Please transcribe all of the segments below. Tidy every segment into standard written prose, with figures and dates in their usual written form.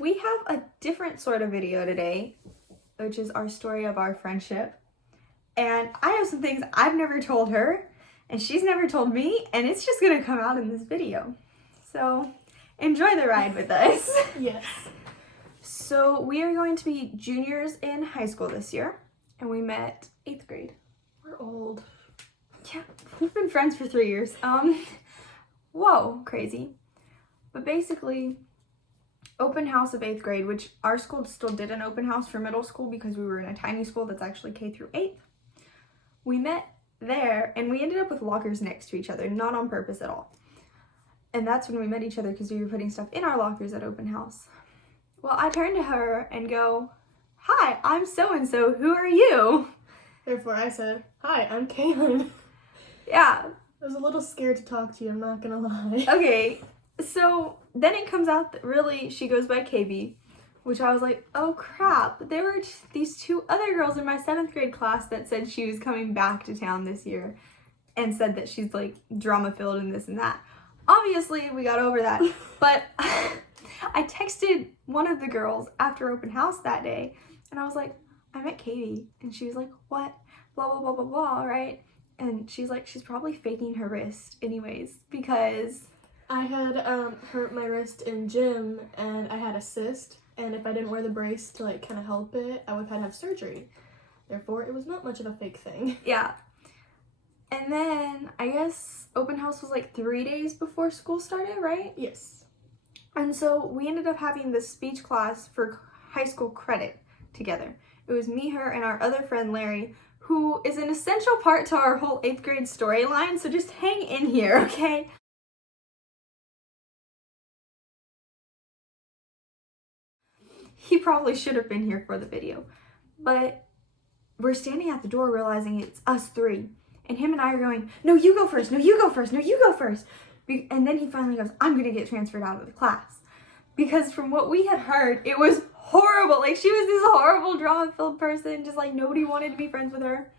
we have a different sort of video today, which is our story of our friendship. And I have some things I've never told her, and she's never told me, and it's just gonna come out in this video. So enjoy the ride with us. Yes. So we are going to be juniors in high school this year, and we met 8th grade. We're old. Yeah, we've been friends for 3 years. Whoa, crazy. But basically, open house of 8th grade, which our school still did an open house for middle school because we were in a tiny school that's actually K through 8th. We met there, and we ended up with lockers next to each other, not on purpose at all. And that's when we met each other because we were putting stuff in our lockers at open house. Well, I turned to her and go, "Hi, I'm so-and-so, who are you?" Therefore, I said, "Hi, I'm Kaylin." Yeah. I was a little scared to talk to you, I'm not gonna lie. Okay, so then it comes out that really she goes by KB, which I was like, oh crap. There were these 2 other girls in my 7th grade class that said she was coming back to town this year and said that she's like drama filled and this and that. Obviously, we got over that, but I texted one of the girls after open house that day and I was like, I met Katie, and she was like, what? Blah, blah, blah, blah, blah, right? And she's like, she's probably faking her wrist anyways, because I had hurt my wrist in gym, and I had a cyst, and if I didn't wear the brace to like kind of help it, I would have had to have surgery. Therefore, it was not much of a fake thing. yeah. And then I guess open house was like 3 days before school started, right? Yes. And so we ended up having this speech class for high school credit together. It was me, her, and our other friend Larry, who is an essential part to our whole 8th grade storyline, so just hang in here, okay? He probably should have been here for the video, but we're standing at the door realizing it's us 3, and him and I are going, no, you go first, no, you go first, no, you go first. And then he finally goes, I'm gonna get transferred out of the class. Because from what we had heard, it was horrible. Like, she was this horrible drama-filled person, just like nobody wanted to be friends with her.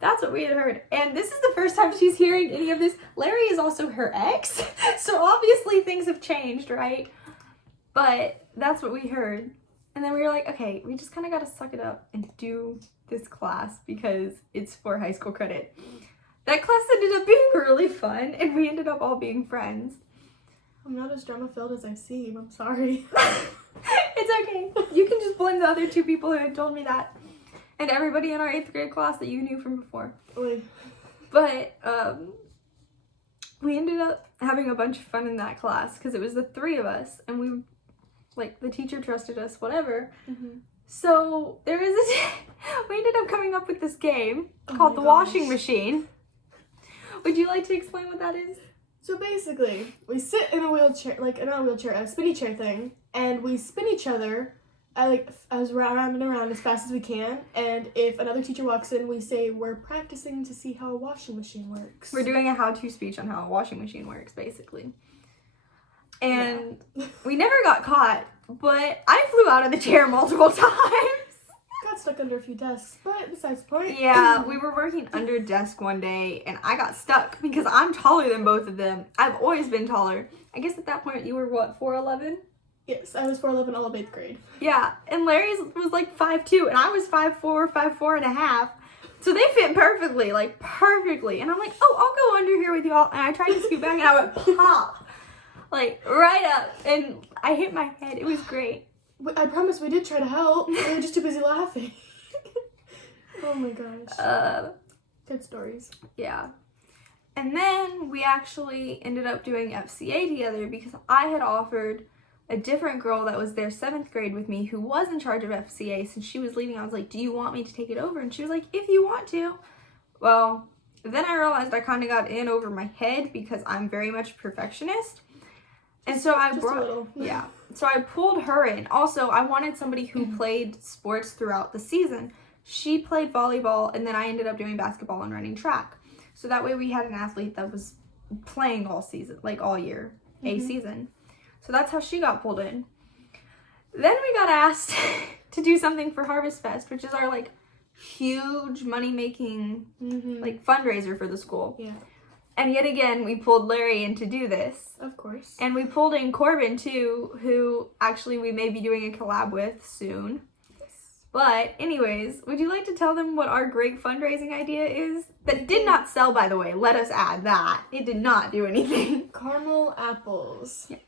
That's what we had heard. And this is the first time she's hearing any of this. Larry is also her ex, so obviously things have changed, right? But that's what we heard. And then we were like, okay, we just kind of got to suck it up and do this class because it's for high school credit. That class ended up being really fun, and we ended up all being friends. I'm not as drama-filled as I seem, I'm sorry. It's okay. You can just blame the other 2 people who had told me that. And everybody in our 8th grade class that you knew from before. Oy. But we ended up having a bunch of fun in that class because it was the 3 of us, and we, like, the teacher trusted us, whatever. Mm-hmm. So there was we ended up coming up with this game called the washing machine. Would you like to explain what that is? So basically, we sit in a wheelchair, like not a wheelchair, a spinny chair thing, and we spin each other as round and around as fast as we can. And if another teacher walks in, we say we're practicing to see how a washing machine works. We're doing a how-to speech on how a washing machine works, basically. And we never got caught, but I flew out of the chair multiple times. Got stuck under a few desks, but besides the point. Yeah, we were working under a desk one day, and I got stuck because I'm taller than both of them. I've always been taller. I guess at that point you were, what, 4'11"? Yes, I was 4'11" all of 8th grade. Yeah, and Larry's was like 5'2", and I was 5'4", 5'4 and a half. So they fit perfectly, like perfectly. And I'm like, oh, I'll go under here with y'all. And I tried to scoot back, and I went pop, like right up, and I hit my head. It was great. I promise we did try to help. We were just too busy laughing. Oh my gosh. Good stories. Yeah. And then we actually ended up doing FCA together because I had offered a different girl that was there 7th grade with me who was in charge of FCA. Since she was leaving, I was like, do you want me to take it over? And she was like, if you want to. Well, then I realized I kind of got in over my head because I'm very much a perfectionist. And so I So I pulled her in. Also, I wanted somebody who played sports throughout the season. She played volleyball, and then I ended up doing basketball and running track. So that way we had an athlete that was playing all season, like all year, a season. So that's how she got pulled in. Then we got asked to do something for Harvest Fest, which is our like huge money-making like fundraiser for the school. Yeah. And yet again, we pulled Larry in to do this. Of course. And we pulled in Corbin, too, who actually we may be doing a collab with soon. But anyways, would you like to tell them what our great fundraising idea is? That did not sell, by the way. Let us add that. It did not do anything. Caramel apples. Yeah.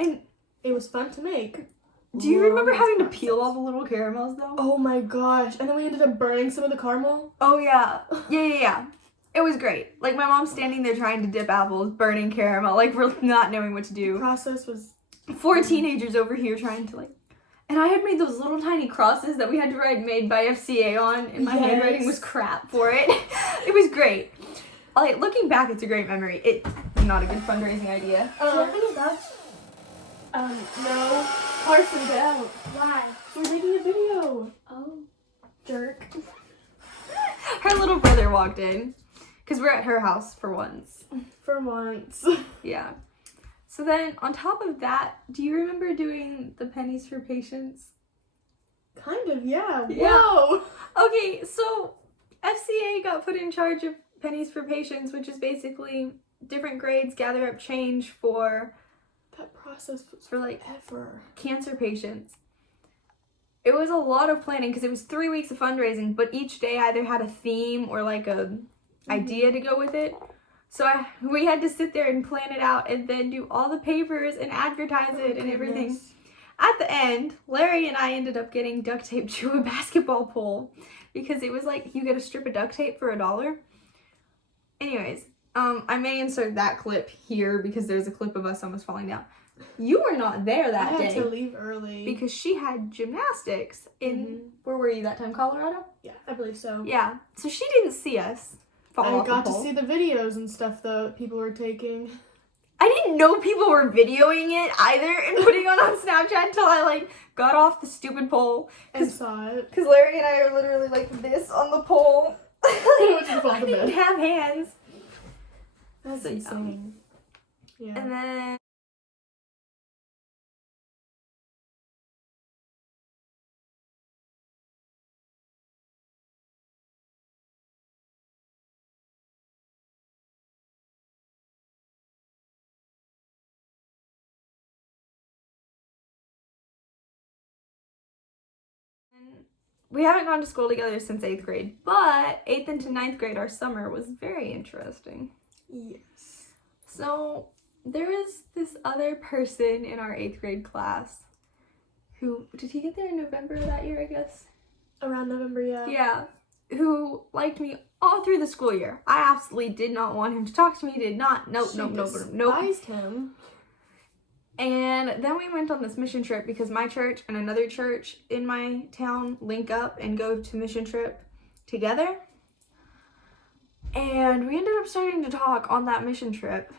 And it was fun to make. do you remember having to peel all the little caramels, though? Oh my gosh. And then we ended up burning some of the caramel. Oh, yeah. Yeah. It was great. Like, my mom's standing there trying to dip apples, burning caramel, like, we're not knowing what to do. The process was... 4 teenagers over here trying to, like... And I had made those little tiny crosses that we had to write made by FCA on, and my handwriting was crap for it. It was great. Like, looking back, it's a great memory. It's not a good fundraising idea. No. Carson, get out. Why? We're making a video. Oh. Jerk. Her little brother walked in, because we're at her house for once. For once. Yeah. So then, on top of that, do you remember doing the pennies for patients? Kind of, yeah. Yeah. Whoa. Okay, so FCA got put in charge of pennies for patients, which is basically different grades gather up change for That process was like ever. cancer patients. It was a lot of planning because it was 3 weeks of fundraising, but each day either had a theme or like a idea to go with it. So we had to sit there and plan it out and then do all the papers and advertise it and everything. At the end, Larry and I ended up getting duct tape to a basketball pole because it was like you get a strip of duct tape for $1. Anyways, I may insert that clip here because there's a clip of us almost falling down. You were not there that day. I had to leave early. Because she had gymnastics in, where were you that time, Colorado? Yeah, I believe so. Yeah, so she didn't see us fall I off got the to pole. see the videos and stuff that people were taking. I didn't know people were videoing it either and putting it on Snapchat until I like got off the stupid pole. And saw it. Because Larry and I are literally like this on the pole. I didn't have hands. That's So, insane. Yeah. And then we haven't gone to school together since 8th grade, but 8th into 9th grade, our summer was very interesting. Yes. So there is this other person in our 8th grade class who, did he get there in November of that year, I guess? Around November, yeah. Yeah, who liked me all through the school year. I absolutely did not want him to talk to me, nope. Despised him. And then we went on this mission trip because my church and another church in my town link up and go to mission trip together. And we ended up starting to talk on that mission trip.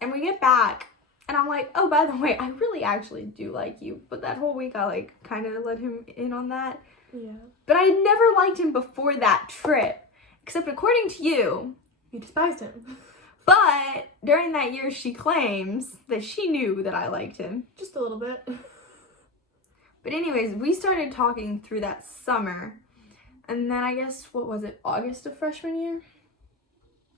And we get back and I'm like, oh, by the way, I really actually do like you. But that whole week I like kind of let him in on that. Yeah. But I never liked him before that trip. Except according to you, You despised him. but during that year she claims that she knew that I liked him. Just a little bit. But anyways, we started talking through that summer. And then I guess, what was it, August of freshman year?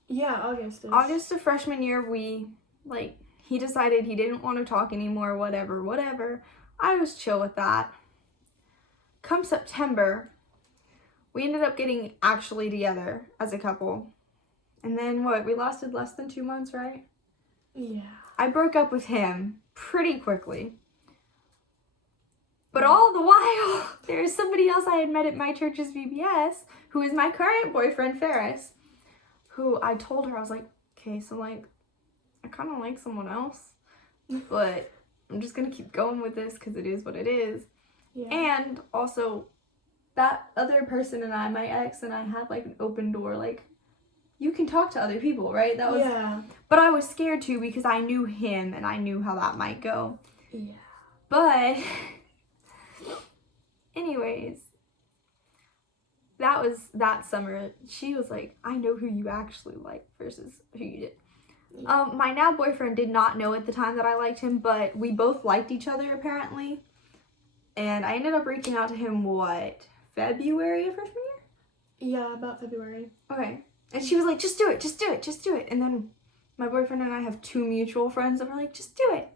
Yeah, August. August of freshman year, he decided he didn't want to talk anymore, whatever. I was chill with that. Come September, we ended up getting actually together as a couple. And then we lasted less than 2 months, right? Yeah. I broke up with him pretty quickly. But all the while, there is somebody else I had met at my church's VBS, who is my current boyfriend, Ferris, who I told her, I was like, okay, so like, I kind of like someone else, but I'm just going to keep going with this because it is what it is. Yeah. And also, that other person and I, my ex and I, had like an open door, like, you can talk to other people, right? That was, yeah. But I was scared too because I knew him and I knew how that might go. Yeah. But anyways, that was that summer. She was like, I know who you actually like versus who you did. My now boyfriend did not know at the time that I liked him, but we both liked each other apparently. And I ended up reaching out to him, February of freshman year? Yeah, about February. Okay. And she was like, just do it. And then My boyfriend and I have 2 mutual friends that were like, just do it.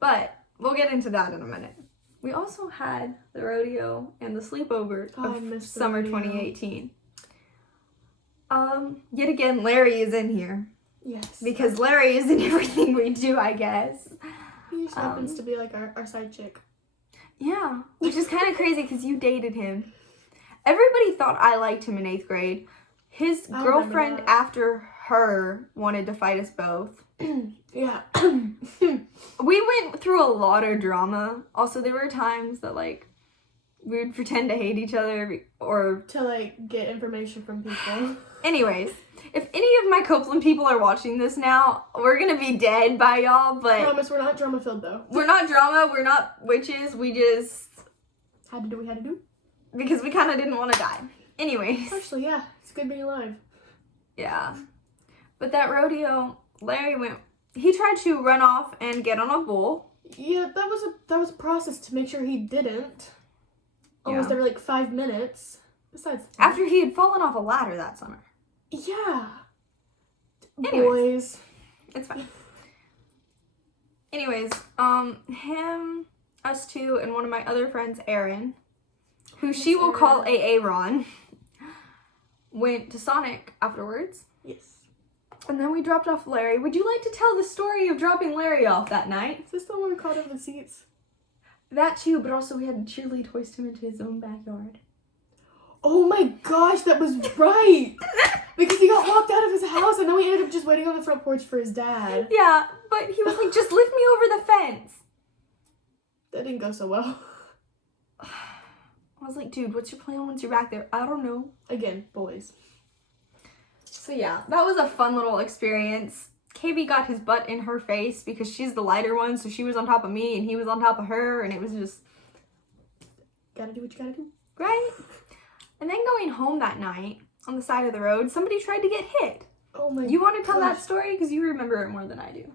But we'll get into that in a minute. We also had the rodeo and the sleepover Oh, I of missed the summer rodeo. 2018. Yet again, Larry is in here. Yes. Because Larry is in everything we do, I guess. He just happens to be like our side chick. Yeah, which is kind of crazy because you dated him. Everybody thought I liked him in 8th grade. His I girlfriend remember that. after her wanted to fight us both. Yeah. We went through a lot of drama. Also, there were times that, like, we would pretend to hate each other or... To like get information from people. Anyways, if any of my Copeland people are watching this now, we're gonna be dead by y'all, but... Promise we're not drama filled though. We're not drama, we're not witches, we just... Had to do what we had to do. Because we kind of didn't want to die. Anyways. Actually, yeah. It's good being alive. Yeah. But that rodeo, Larry went... He tried to run off and get on a bull. Yeah, that was a process to make sure he didn't. Almost Yeah. every like 5 minutes. Besides that. After he had fallen off a ladder that summer. Yeah. Anyways. Boys. It's fine. Anyways, him, us two, and one of my other friends, Erin, who she will call AA Ron, went to Sonic afterwards. Yes. And then we dropped off Larry. Would you like to tell the story of dropping Larry off that night? Is this the one we called over the seats? That too, but also we had to cheerlead hoist him into his own backyard. Oh my gosh, that was right! Because he got locked out of his house and then we ended up just waiting on the front porch for his dad. Yeah, but he was like, just lift me over the fence. That didn't go so well. I was like, dude, what's your plan once you're back there? I don't know. Again, boys. So yeah, that was a fun little experience. KB got his butt in her face because she's the lighter one, so she was on top of me and he was on top of her, and it was just... Gotta do what you gotta do. Right? And then going home that night, on the side of the road, somebody tried to get hit. Oh my You want to tell that gosh. story? Because you remember it more than I do.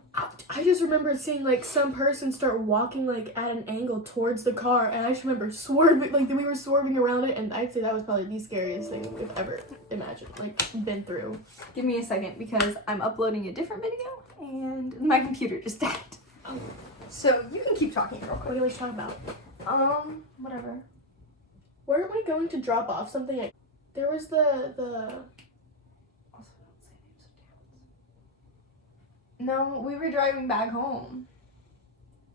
I just remember seeing like some person start walking like at an angle towards the car, and I just remember swerving, like we were swerving around it, and I'd say that was probably the scariest thing I've ever imagined, like been through. Give me a second because I'm uploading a different video and my computer just died. Oh. So you can keep talking real What quick. do we talk about? Whatever. Where am I going to drop off something? There was the. Also, don't say names of towns. No, we were driving back home.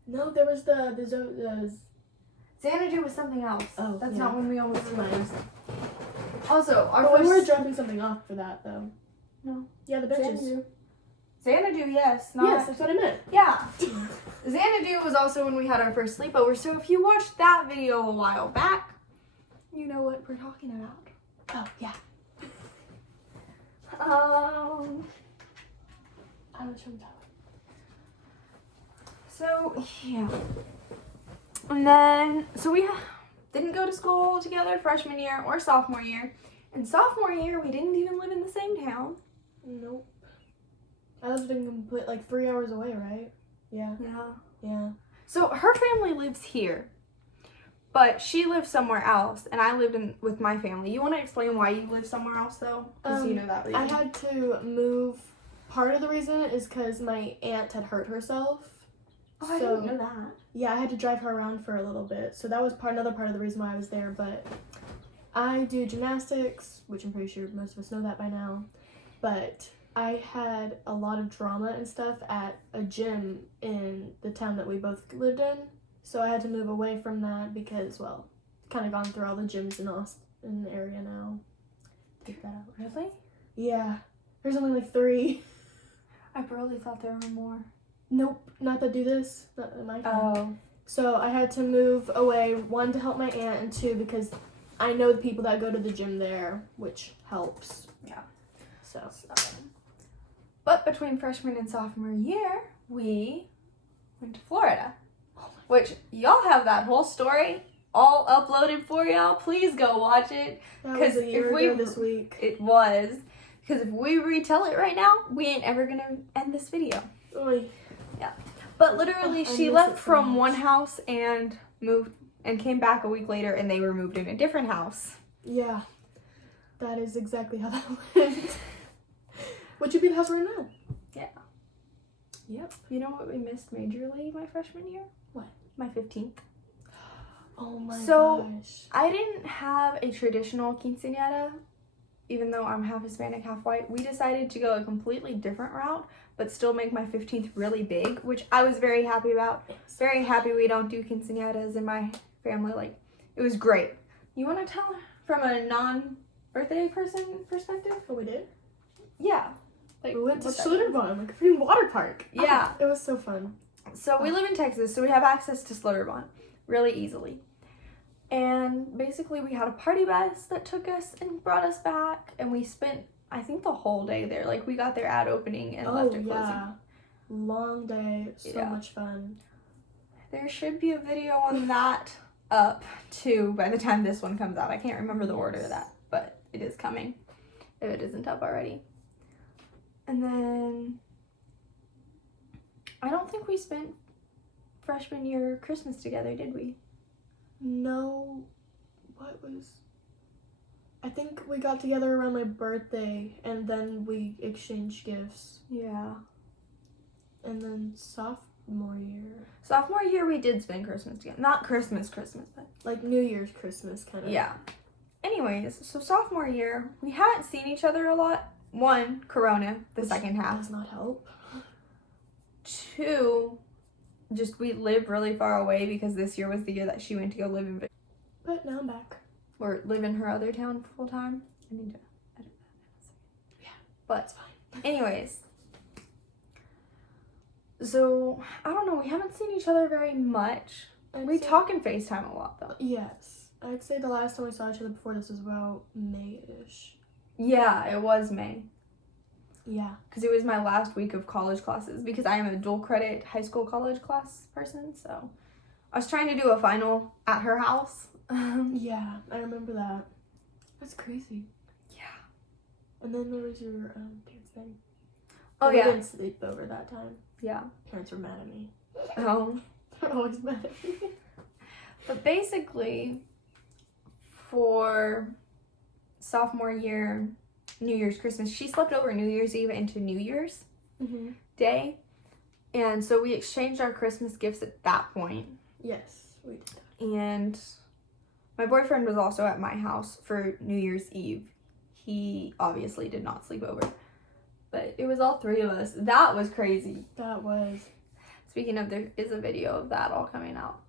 No, there was the Xanadu was something else. Oh, That's yeah. not when we almost Never mind. Also, our Oh, we were first... dropping something off for that though. No. Yeah, the benches. Xanadu, yes. Not... Yes, that's what I meant. Yeah. Xanadu was also when we had our first sleepover, so if you watched that video a while back, you know what we're talking about. Oh yeah. I don't know what I'm So, yeah. And then, so we didn't go to school together freshman year or sophomore year. And sophomore year, we didn't even live in the same town. Nope. I lived in complete like 3 hours away, right? Yeah. Yeah. Yeah. So her family lives here, but she lives somewhere else, and I lived with my family. You want to explain why you live somewhere else, though? Because you know that reason. I had to move. Part of the reason is because my aunt had hurt herself. Oh, I didn't know that. Yeah, I had to drive her around for a little bit. So that was another part of the reason why I was there. But I do gymnastics, which I'm pretty sure most of us know that by now. But I had a lot of drama and stuff at a gym in the town that we both lived in. So I had to move away from that because, well, kind of gone through all the gyms in the area now. Take that out. Really? Yeah. There's only like 3. I really thought there were more. Nope, not that do this. Not in my town. Oh. So I had to move away, 1, to help my aunt, and 2, because I know the people that go to the gym there, which helps. Yeah. So. But between freshman and sophomore year, we went to Florida. Which, y'all have that whole story all uploaded for y'all. Please go watch it. That was a year ago this week. It was. Because if we retell it right now, we ain't ever going to end this video. Oy. Yeah. But literally, I she miss left it so from much. one house and moved and came back a week later, and they were moved in a different house. Yeah. That is exactly how that went. Would you be the house we're in now? Yep. You know what we missed majorly my freshman year? What? My 15th. Oh my So, gosh. I didn't have a traditional quinceañera, even though I'm half Hispanic, half white. We decided to go a completely different route, but still make my 15th really big, which I was very happy about. Very happy we don't do quinceañeras in my family. Like, it was great. You want to tell from a non-birthday person perspective? Oh, we did? Yeah. Like, We went to what that Schlitterbahn, like a freaking water park. Yeah. Oh, it was so fun. So we live in Texas, so we have access to Schlitterbahn really easily. And basically we had a party bus that took us and brought us back, and we spent, I think, the whole day there. Like, we got there at opening and left at closing. Yeah. Long day, so Yeah. much fun. There should be a video on that up too by the time this one comes out. I can't remember the order of that, but it is coming if it isn't up already. And then I don't think we spent freshman year Christmas together, did we? No, what was... I think we got together around my birthday, and then we exchanged gifts. Yeah. And then sophomore year, Sophomore year we did spend Christmas together. Not Christmas, but like New Year's, Christmas kind of. yeah. Anyways, so sophomore year, we haven't seen each other a lot. One, Corona, the second half. Does not help. Two, just we live really far away because this year was the year that she went to go live in But now I'm back. or live in her other town full time. I need to edit that. Yeah, But that's fine. anyways, so I don't know. We haven't seen each other very much. We talk in FaceTime a lot though. Yes. I'd say the last time we saw each other before this was about May-ish. Yeah, it was May. Yeah. Because it was my last week of college classes, because I am a dual credit high school college class person, so I was trying to do a final at her house. Yeah, I remember that. That's crazy. Yeah. And then there was your parents' thing. Oh, We yeah. didn't sleep over that time. Yeah. Parents were mad at me. Oh. They're always mad at me. But basically, for sophomore year, New Year's, Christmas, she slept over New Year's Eve into New Year's Mm-hmm. Day. And so we exchanged our Christmas gifts at that point. Yes, we did that. And my boyfriend was also at my house for New Year's Eve. He obviously did not sleep over. But it was all three of us. That was crazy. That was... Speaking of, there is a video of that all coming out.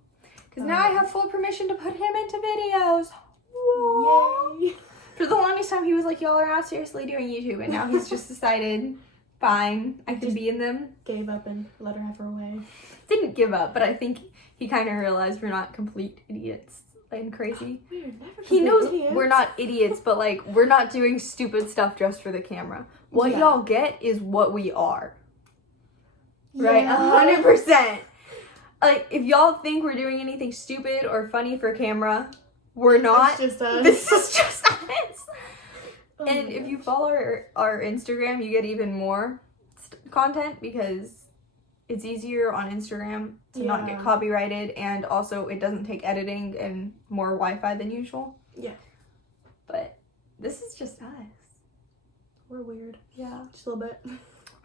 Because now I have full permission to put him into videos. Whoa. Yay! For the longest time, he was like, y'all are not seriously doing YouTube. And now he's just decided, fine, I can be in them. Gave up and let her have her way. Didn't give up, but I think he kind of realized we're not complete idiots and crazy. We are never He knows idiots. we're not idiots, but like, we're not doing stupid stuff just for the camera. What Yeah. y'all get is what we are. Right? Yeah. 100%. Like, if y'all think we're doing anything stupid or funny for camera, we're not. It's just us. This is just us. Oh And my if you gosh. follow our Instagram, you get even more content because it's easier on Instagram to not get Yeah. copyrighted, and also it doesn't take editing and more Wi-Fi than usual. Yeah. But this is just us. We're weird. Yeah. Just a little bit.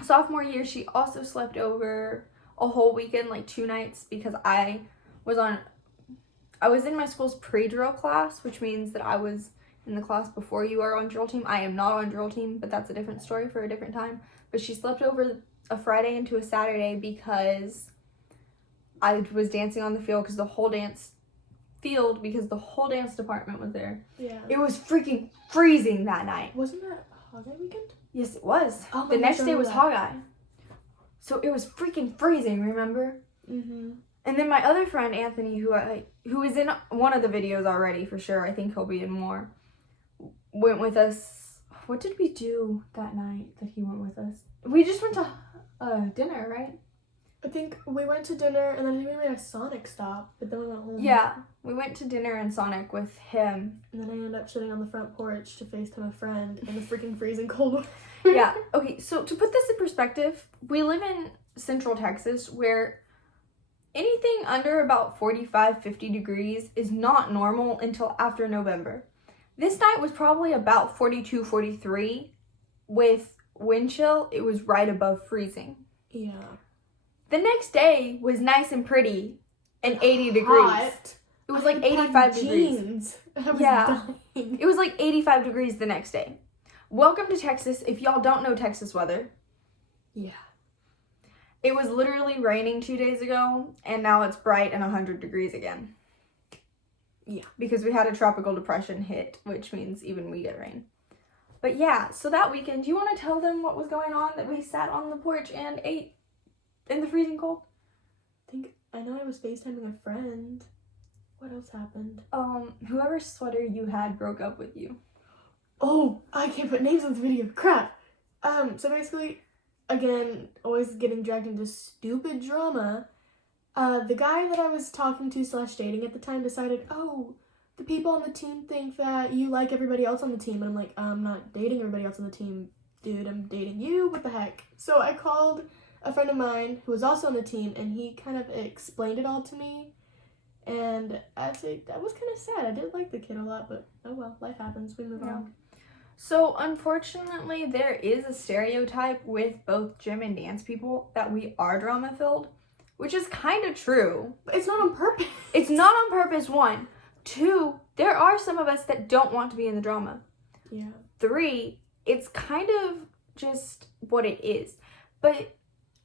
Sophomore year, she also slept over a whole weekend, like 2 nights, because I was in my school's pre-drill class, which means that I was in the class before you are on drill team. I am not on drill team, but that's a different story for a different time. But she slept over a Friday into a Saturday because I was dancing on the field because the whole dance department was there. Yeah. It was freaking freezing that night. Wasn't that holiday weekend? Yes, it was. Oh, The my next gosh, I day remember was that. Hog-Eye. So it was freaking freezing, remember? Mm-hmm. And then my other friend, Anthony, who is in one of the videos already for sure, I think he'll be in more, went with us. What did we do that night that he went with us? We just went to dinner, right? I think we went to dinner and then I think we made a Sonic stop, but then we went home. Yeah, we went to dinner in Sonic with him. And then I ended up sitting on the front porch to FaceTime a friend in the freaking freezing cold weather. Yeah, okay, so to put this in perspective, we live in Central Texas where anything under about 45, 50 degrees is not normal until after November. This night was probably about 42, 43. With wind chill, it was right above freezing. Yeah. The next day was nice and pretty and 80 degrees. Hot. It was like I had 85 degrees. jeans. I was Yeah. dying. It was like 85 degrees the next day. Welcome to Texas. If y'all don't know Texas weather. Yeah. It was literally raining 2 days ago, and now it's bright and 100 degrees again. Yeah. Because we had a tropical depression hit, which means even we get rain. But yeah, so that weekend, do you want to tell them what was going on, that we sat on the porch and ate in the freezing cold? I know I was FaceTiming a friend. What else happened? Whoever's sweater you had broke up with you. Oh, I can't put names on the video. Crap. So basically, again, always getting dragged into stupid drama. The guy that I was talking to / dating at the time decided, oh, the people on the team think that you like everybody else on the team. And I'm like, I'm not dating everybody else on the team, dude. I'm dating you. What the heck? So I called a friend of mine who was also on the team, and he kind of explained it all to me. And I'd say that was kind of sad. I did like the kid a lot, but oh well, life happens. We move on. So, unfortunately, there is a stereotype with both gym and dance people that we are drama-filled, which is kind of true. But it's not on purpose. It's not on purpose, 1. 2, there are some of us that don't want to be in the drama. Yeah. 3, it's kind of just what it is. But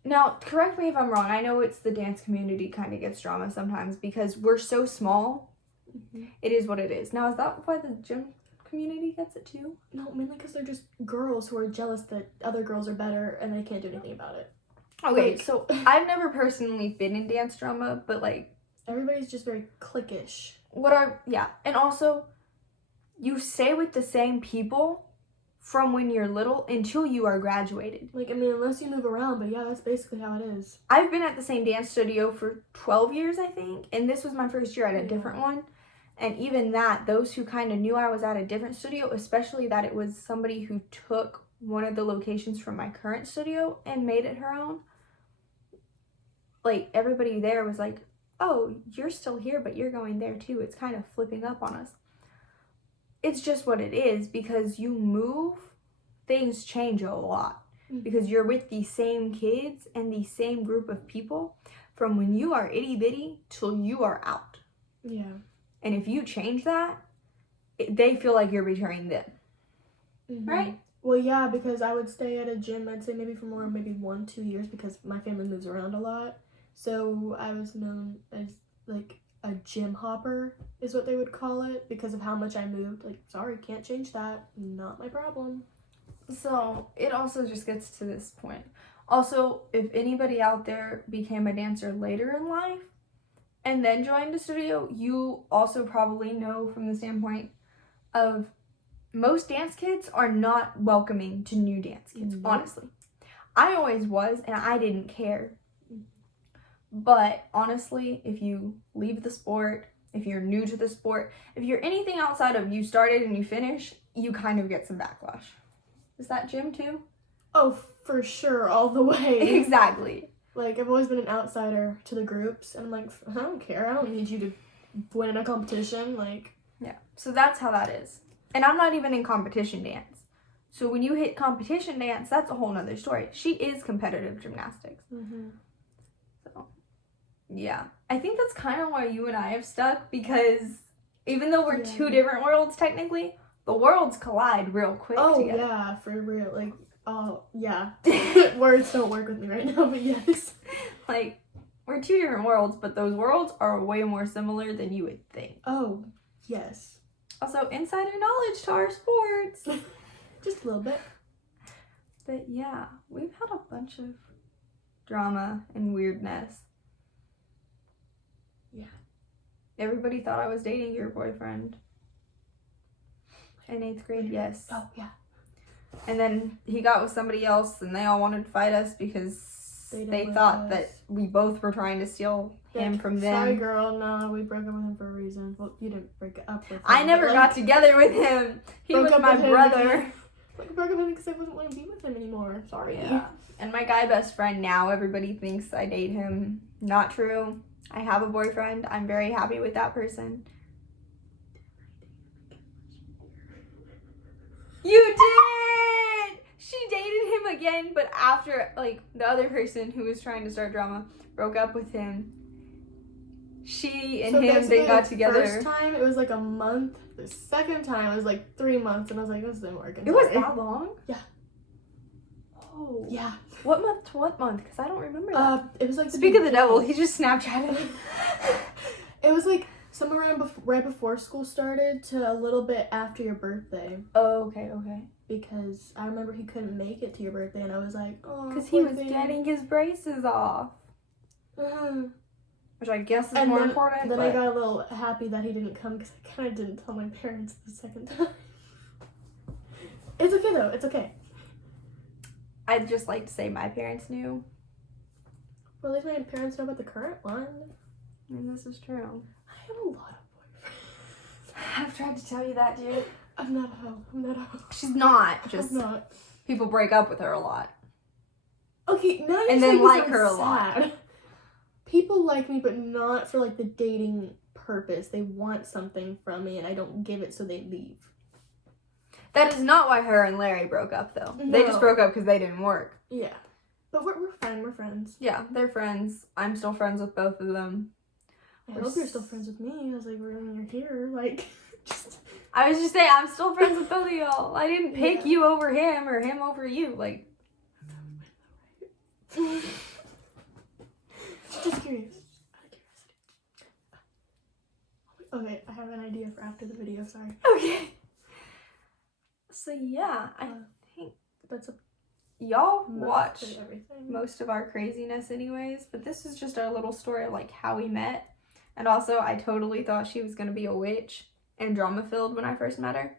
now, correct me if I'm wrong. I know it's the dance community kind of gets drama sometimes because we're so small. Mm-hmm. It is what it is. Now, is that why the gym community gets it too? No, mainly because they're just girls who are jealous that other girls are better and they can't do anything about it. Okay, Like, so I've never personally been in dance drama, but like everybody's just very cliquish. And also you stay with the same people from when you're little until you are graduated. Like, I mean, unless you move around, but yeah, that's basically how it is. I've been at the same dance studio for 12 years, I think, and this was my first year at a different one. And even that, those who kind of knew I was at a different studio, especially that it was somebody who took one of the locations from my current studio and made it her own, like, everybody there was like, oh, you're still here, but you're going there too. It's kind of flipping up on us. It's just what it is, because you move, things change a lot. Because you're with the same kids and the same group of people from when you are itty bitty till you are out. Yeah. And if you change that, they feel like you're betraying them. Mm-hmm. Right? Well, yeah, because I would stay at a gym, I'd say maybe for more, maybe 1-2 years, because my family moves around a lot. So I was known as, like, a gym hopper is what they would call it, because of how much I moved. Like, sorry, can't change that. Not my problem. So it also just gets to this point. Also, if anybody out there became a dancer later in life and then joined a studio, you also probably know from the standpoint of most dance kids are not welcoming to new dance kids, honestly. I always was, and I didn't care. But honestly, if you leave the sport, if you're new to the sport, if you're anything outside of you started and you finish, you kind of get some backlash. Is that gym too? Oh, for sure, all the way. Exactly. Like, I've always been an outsider to the groups, and I'm like, I don't care. I don't need you to win in a competition. Like, yeah. So that's how that is. And I'm not even in competition dance. So when you hit competition dance, that's a whole nother story. She is competitive gymnastics. So, yeah. I think that's kind of why you and I have stuck, because even though we're two different worlds, technically, the worlds collide real quick together. Yeah, for real. Like, oh, yeah. Words don't work with me right now, but yes. Like, we're two different worlds, but those worlds are way more similar than you would think. Oh, yes. Also, insider knowledge to our sports. Just a little bit. But yeah, we've had a bunch of drama and weirdness. Yeah. Everybody thought I was dating your boyfriend. In 8th grade, yes. Oh, yeah. And then he got with somebody else, and they all wanted to fight us because they thought that we both were trying to steal him from them. Sorry, girl. No, we broke up with him for a reason. Well, you didn't break up with him. I never got together with him. He was my brother. I broke up with him because I wasn't wanting to be with him anymore. Sorry. Yeah. And my guy best friend now, everybody thinks I date him. Not true. I have a boyfriend. I'm very happy with that person. You did! She dated him again, but after, like, the other person who was trying to start drama broke up with him. She and him, they got together. The first time, it was like a month. The second time, it was like 3 months. And I was like, this isn't working. It was that long? Yeah. Oh. Yeah. What month to what month? Because I don't remember that. It was like... Speak of the devil, he just Snapchatted me. It was like somewhere around right before school started to a little bit after your birthday. Oh, okay. Because I remember he couldn't make it to your birthday, and I was like, oh, because he was getting his braces off. Which I guess is more important. Then I got a little happy that he didn't come because I kind of didn't tell my parents the second time. It's okay, though. It's okay. I'd just like to say my parents knew. Well, at least my parents know about the current one. I mean, this is true. I have a lot of boyfriends. I've tried to tell you that, dude. I'm not a hoe. She's not. Just I'm not. people break up with her a lot. Okay, now and then like her a lot. People like me, but not for like the dating purpose. They want something from me, and I don't give it, so they leave. That is not why her and Larry broke up, though. No. They just broke up because they didn't work. Yeah, but we're fine. We're friends. Yeah, they're friends. I'm still friends with both of them. I hope you're still friends with me. I was like, when you're here, like, just. I was just saying, I'm still friends with both of y'all. I didn't pick you over him or him over you. Like, just curious. Out of curiosity. Okay, I have an idea for after the video. Sorry. Okay. So yeah, I think that's y'all watch everything. Most of our craziness anyways, but this is just our little story of like how we met. And also, I totally thought she was gonna be a witch and drama-filled when I first met her.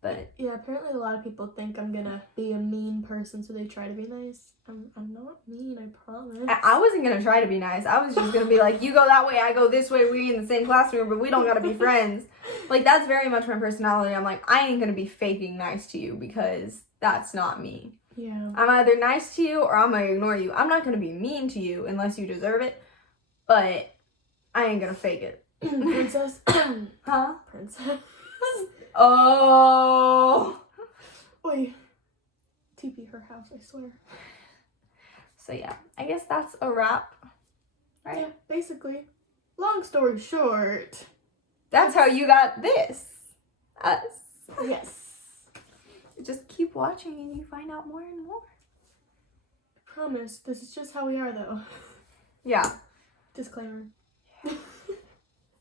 But yeah, apparently a lot of people think I'm gonna be a mean person, so they try to be nice. I'm not mean, I promise. I wasn't gonna try to be nice. I was just gonna be like, you go that way, I go this way, we're in the same classroom, but we don't gotta be friends. Like, that's very much my personality. I'm like, I ain't gonna be faking nice to you because that's not me. Yeah. I'm either nice to you or I'm gonna ignore you. I'm not gonna be mean to you unless you deserve it, but I ain't gonna fake it. Princess? Huh? Princess. Oh. Oi. TP her house, I swear. So yeah, I guess that's a wrap. Right? Yeah, basically. Long story short. That's how you got this. Us. Yes. Just keep watching and you find out more and more. I promise, this is just how we are though. Yeah. Disclaimer.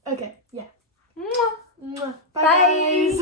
Okay, yeah. Mwah. Mwah. Bye. Bye. Guys.